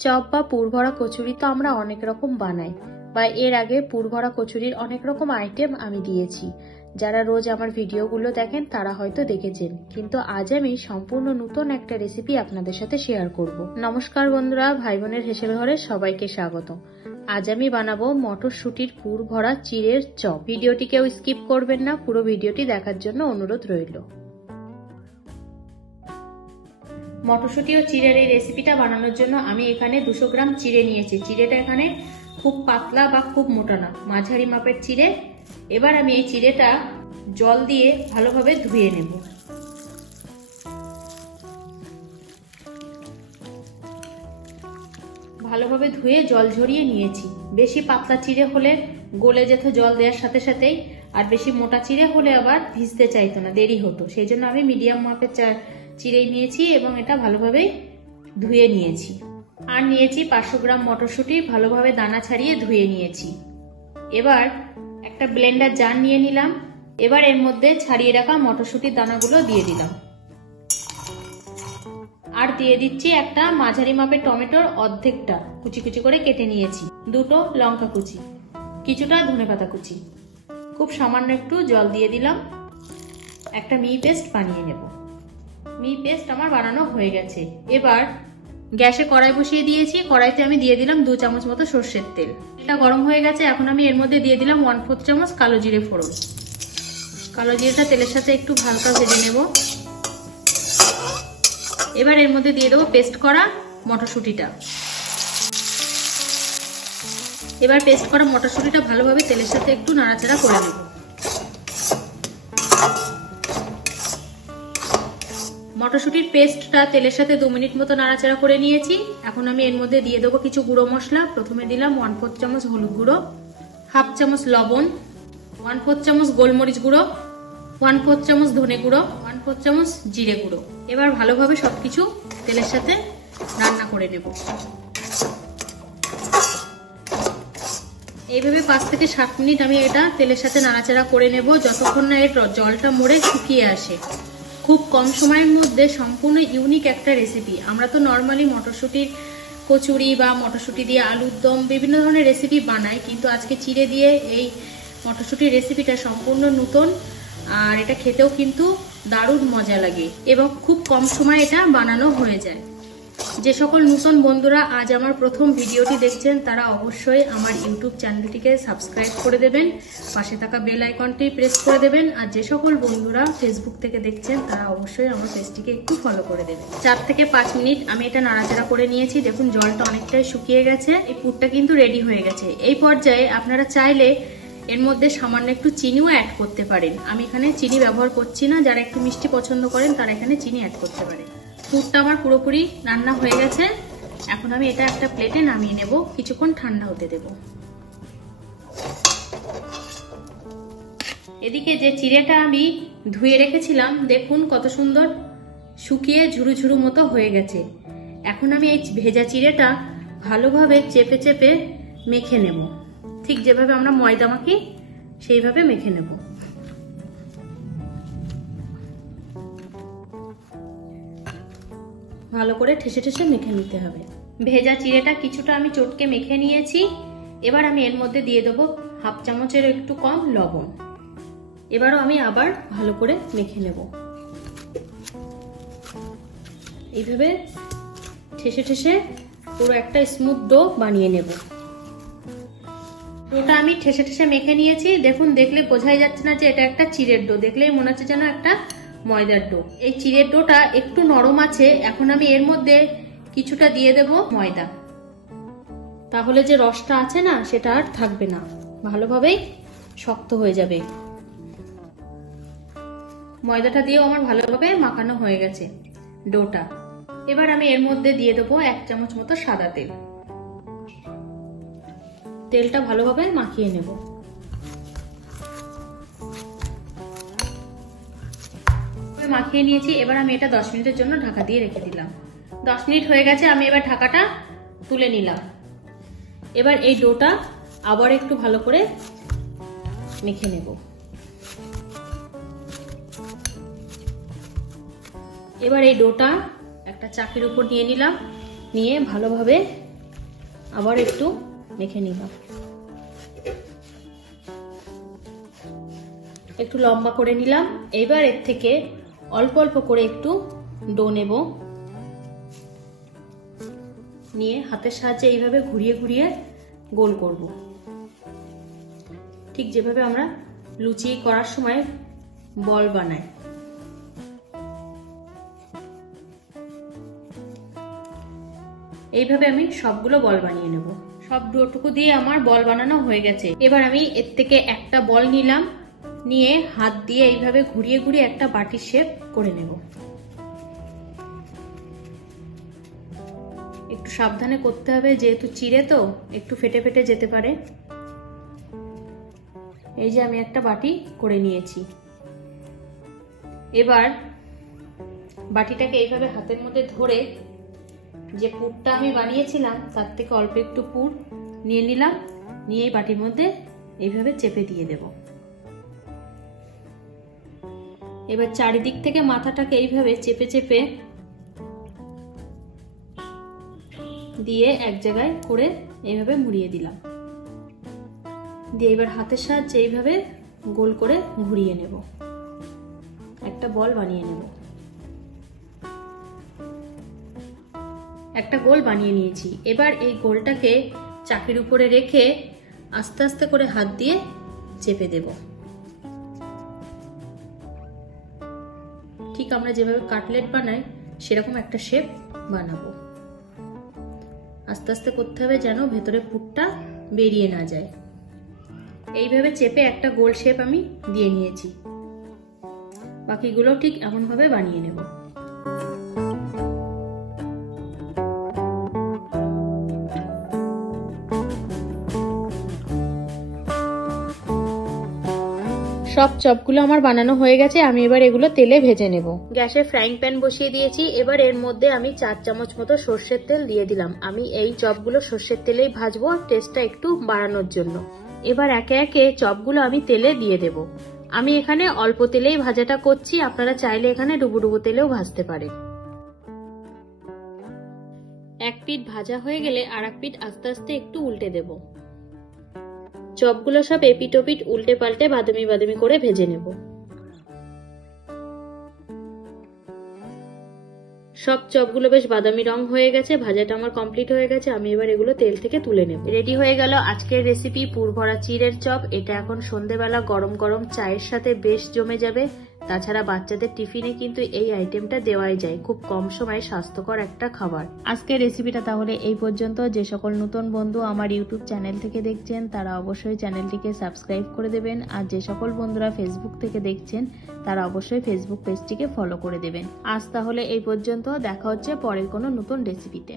Chop বা পুরভরা কচুরি তো আমরা অনেক রকম বানাই, বা এর আগে পুরভরা কচুরির অনেক রকম আইটেম আমি দিয়েছি। যারা রোজ আমার ভিডিওগুলো দেখেন তারা হয়তো দেখেছেন, কিন্তু আজ আমি সম্পূর্ণ নতুন একটা রেসিপি আপনাদের সাথে শেয়ার করব। নমস্কার বন্ধুরা, ভাই বোনের হেসেল ঘরে সবাইকে স্বাগত। আজ আমি বানাবো মটরশুটির পুর ভরা চিড়ের চপ। ভিডিওটি কেউ স্কিপ করবেন না, পুরো ভিডিওটি দেখার জন্য অনুরোধ রইল। মটরশুঁটি ও চিড়ের এই রেসিপিটা বানানোর জন্য আমি এখানে 200 গ্রাম চিড়ে নিয়েছি। চিড়েটা এখানে খুব পাতলা বা খুব মোটা না, মাঝারি মাপের চিড়ে। এবার আমি এই চিড়েটা জল দিয়ে ভালোভাবে ধুয়ে নেব। ভালোভাবে ধুয়ে জল ঝরিয়ে নিয়েছি। বেশি পাতলা চিড়ে হলে গলে যেত জল দেওয়ার সাথে সাথেই, আর বেশি মোটা চিড়ে হলে আবার ভিজতে চাইতো না, দেরি হতো। সেই জন্য আমি মিডিয়াম মাপের চিড়ে নিয়েছি এবং এটা ভালোভাবে ধুয়ে নিয়েছি। আর নিয়েছি 500 গ্রাম মটরশুঁটি, ভালোভাবে দানা ছাড়িয়ে ধুয়ে নিয়েছি। এবার একটা ব্লেন্ডার জার নিয়ে নিলাম। এবার এর মধ্যে ছাড়িয়ে রাখা মটরশুঁটির দানাগুলো দিয়ে দিলাম। আর দিয়ে দিচ্ছি একটা মাঝারি মাপের টমেটোর অর্ধেকটা কুচি কুচি করে কেটে নিয়েছি, 2টো লঙ্কা কুচি, কিছুটা ধনেপাতা কুচি, খুব সামান্য একটু জল দিয়ে দিলাম। একটা মিহি পেস্ট বানিয়ে নেব। মিহি পেস্ট আমার বানানো হয়ে গেছে। এবার গ্যাসে কড়াই বসিয়ে দিয়েছি। কড়াইতে আমি দিয়ে দিলাম 2 চামচ মতো সর্ষের তেল। এটা গরম হয়ে গেছে। এখন আমি এর মধ্যে দিয়ে দিলাম 1/4 চামচ কালো জিরে ফোড়ন। কালো জিরেটা তেলের সাথে একটু হালকা ভেজে নেব। এবার এর মধ্যে দিয়ে দেবো পেস্ট করা মটরশুঁটিটা। এবার পেস্ট করা মটরশুঁটিটা ভালোভাবে তেলের সাথে একটু নাড়াচাড়া করে নেব। মটরশুঁটির পেস্টটা তেলের সাথে 2 মিনিট মতো নাড়াচাড়া করে নিয়েছি। এখন আমি এর মধ্যে দিয়ে দেবো কিছু গুঁড়ো মশলা। প্রথমে দিলাম 1/4 চামচ হলুদ গুঁড়ো, 1/2 চামচ লবণ, 1/4 চামচ গোলমরিচ গুঁড়ো, 1/4 চামচ ধনে গুঁড়ো, 1/4 চামচ জিরে গুঁড়ো। এবার ভালোভাবে সবকিছু তেলের সাথে রান্না করে নেব। এইভাবে 5 থেকে 7 মিনিট আমি এটা তেলের সাথে নাড়াচাড়া করে নেব, যতক্ষণ না এর জলটা মরে শুকিয়ে আসে। খুব কম সময়ের মধ্যে সম্পূর্ণ ইউনিক একটা রেসিপি। আমরা তো নর্মালি মটরশুঁটির কচুরি বা মটরশুঁটি দিয়ে আলুর দম বিভিন্ন ধরনের রেসিপি বানাই, কিন্তু আজকে চিড়ে দিয়ে এই মটরশুঁটির রেসিপিটা সম্পূর্ণ নতুন। আর এটা খেতেও কিন্তু দারুণ মজা লাগে এবং খুব কম সময়ে এটা বানানো হয়ে যায়। যে সকল নতুন বন্ধুরা আজ আমার প্রথম ভিডিওটি দেখছেন তারা অবশ্যই আমার ইউটিউব চ্যানেলটিকে সাবস্ক্রাইব করে দেবেন, পাশে থাকা বেল আইকনটি প্রেস করে দেবেন। আর যে সকল বন্ধুরা ফেসবুক থেকে দেখছেন তারা অবশ্যই আমার পেজটিকে একটু ফলো করে দেবেন। 4 থেকে 5 মিনিট আমি এটা নাড়াচাড়া করে নিয়েছি। দেখুন জলটা অনেকটাই শুকিয়ে গেছে। এই পুরটা কিন্তু রেডি হয়ে গেছে। এই পর্যায়ে আপনারা চাইলে এর মধ্যে সামান্য একটু চিনিও অ্যাড করতে পারেন। আমি এখানে চিনি ব্যবহার করছি না। যারা একটু মিষ্টি পছন্দ করেন তারা এখানে চিনি অ্যাড করতে পারেন। পুরটা আমার পুরোপুরি রান্না হয়ে গেছে। এখন আমি এটা একটা প্লেটে নামিয়ে নেব, কিছুক্ষণ ঠান্ডা হতে দেব। এদিকে যে চিড়েটা আমি ধুয়ে রেখেছিলাম, দেখুন কত সুন্দর শুকিয়ে ঝুরু ঝুরু মতো হয়ে গেছে। এখন আমি এই ভেজা চিড়েটা ভালোভাবে চেপে চেপে মেখে নেব। ঠিক যেভাবে আমরা ময়দা মাখি সেইভাবে মেখে নেব। ভালো করে ঠেসে ঠেসে মেখে নিতে হবে। ভেজা চিড়েটা কিছুটা আমি চটকে মেখে নিয়েছি। এবার আমি এর মধ্যে দিয়ে দেবো 1/2 চামচের একটু কম লবণ। এবারও আমি আবার ভালো করে মেখে নেব। এইভাবে ঠেসে ঠেসে পুরো একটা স্মুথ ডো বানিয়ে নেব। ডোটা আমি ঠেসে ঠেসে মেখে নিয়েছি। দেখুন, দেখলে বোঝাই যাচ্ছে না যে এটা একটা চিড়ের ডো, দেখলেই মনে হচ্ছে যেন একটা ময়দার ডো। এই চিড়ের ডোটা একটু নরম আছে। এখন আমি এর মধ্যে কিছুটা দিয়ে দেব ময়দা। তাহলে যে রসটা আছে না সেটা আর থাকবে না, ভালোভাবেই শক্ত হয়ে যাবে। ময়দাটা দিয়েও আমার ভালোভাবে মাখানো হয়ে গেছে ডোটা। এবার আমি এর মধ্যে দিয়ে দেবো 1 চামচ মতো সাদা তেল। তেলটা ভালোভাবে মাখিয়ে নেব। মাখিয়ে নিয়েছি। এবার আমি এটা 10 মিনিটের জন্য ঢাকা দিয়ে রেখে দিলাম। 10 মিনিট হয়ে গেছে। আমি এবার ঢাকাটা তুলে নিলাম। এবার এই ডোটা আবার একটু ভালো করে মেখে নেব। এবার এই ডোটা একটা চাকির উপর নিয়ে নিলাম, নিয়ে ভালোভাবে আবার একটু মেখে নিলাম। একটু লম্বা করে নিলাম। এবার এর থেকে অল্প অল্প করে একটু ডো নেব, নিয়ে হাতের সাহায্যে এইভাবে ঘুরিয়ে ঘুরিয়ে গোল করব, ঠিক যেভাবে আমরা লুচি করার সময় বল বানাই। এইভাবে আমি সবগুলো বল বানিয়ে নেব। সব ডোটুকু দিয়ে আমার বল বানানো হয়ে গেছে। এবার আমি এর থেকে একটা বল নিলাম, নিয়ে হাত দিয়ে এইভাবে ঘুরিয়ে ঘুরিয়ে একটা বাটির শেপ করে নেব। একটু সাবধানে করতে হবে, যেহেতু চিড়ে তো একটু ফেটে ফেটে যেতে পারে। এই যে আমি একটা বাটি করে নিয়েছি। এবার বাটিটাকে এইভাবে হাতের মধ্যে ধরে যে পুরটা আমি বানিয়েছিলাম তার থেকে অল্প একটু পুর নিয়ে নিলাম, নিয়ে এই বাটির মধ্যে এইভাবে চেপে দিয়ে দেব। এবার চারিদিক থেকে মাথাটাকে এইভাবে চেপে চেপে দিয়ে এক জায়গায় করে এইভাবে মুড়িয়ে দিলাম, দিয়ে এবার হাতের সাহায্যে এইভাবে গোল করে ঘুরিয়ে নেব, একটা বল বানিয়ে নেব। একটা গোল বানিয়ে নিয়েছি। এবার এই গোলটাকে চাকির উপরে রেখে আস্তে আস্তে করে হাত দিয়ে চেপে দেব, ঠিক আমরা যেভাবে কাটলেট বানাই সেরকম একটা শেপ বানাবো। আস্তে আস্তে করতে হবে যেন ভেতরে পুরটা বেরিয়ে না যায়। এইভাবে চেপে একটা গোল শেপ আমি দিয়ে নিয়েছি। বাকিগুলো ঠিক এমন ভাবে বানিয়ে নেব। সব চপগুলো আমার বানানো হয়ে গেছে। আমি এবার এগুলো তেলে ভেজে নেব। গ্যাসে ফ্রাইং প্যান বসিয়ে দিয়েছি। এবার এর মধ্যে আমি 4 চামচ মতো সর্ষের তেল দিয়ে দিলাম। আমি এই চপগুলো সর্ষের তেলেই ভাজবো, টেস্টটা একটু বাড়ানোর জন্য। এবার একে একে চপগুলো আমি তেলে দিয়ে দেব। আমি এখানে অল্প তেলেই ভাজাটা করছি, আপনারা চাইলে এখানে ডুবো ডুবো তেলেও ভাজতে পারেন। এক পিঠ ভাজা হয়ে গেলে আর এক পিঠ আস্তে আস্তে একটু উল্টে দেব। চপগুলো সব এপিট ওপিট উল্টে পাল্টে বাদামি বাদামি করে ভেজে নেব। সব চপগুলো বেশ বাদামি রং হয়ে গেছে, ভাজাটা আমার কমপ্লিট হয়ে গেছে। আমি এবার এগুলো তেল থেকে তুলে নেব। রেডি হয়ে গেল আজকের রেসিপি পুর ভরা চিড়ের চপ। এটা এখন সন্ধ্যেবেলা গরম গরম চায়ের সাথে বেশ জমে যাবে। তাছাড়া বাচ্চাদের টিফিনে কিন্তু এই আইটেমটা দেওয়াই যায়। খুব কম সময়ে স্বাস্থ্যকর একটা খাবার। আজকের রেসিপিটা তাহলে এই পর্যন্ত। যে সকল নতুন বন্ধু আমার ইউটিউব চ্যানেল থেকে দেখছেন তারা অবশ্যই চ্যানেলটিকে সাবস্ক্রাইব করে দেবেন, আর যে সকল বন্ধুরা ফেসবুক থেকে দেখছেন তারা অবশ্যই ফেসবুক পেজটিকে ফলো করে দেবেন। আজ তাহলে এই পর্যন্ত, দেখা হচ্ছে পরের কোনো নতুন রেসিপিতে।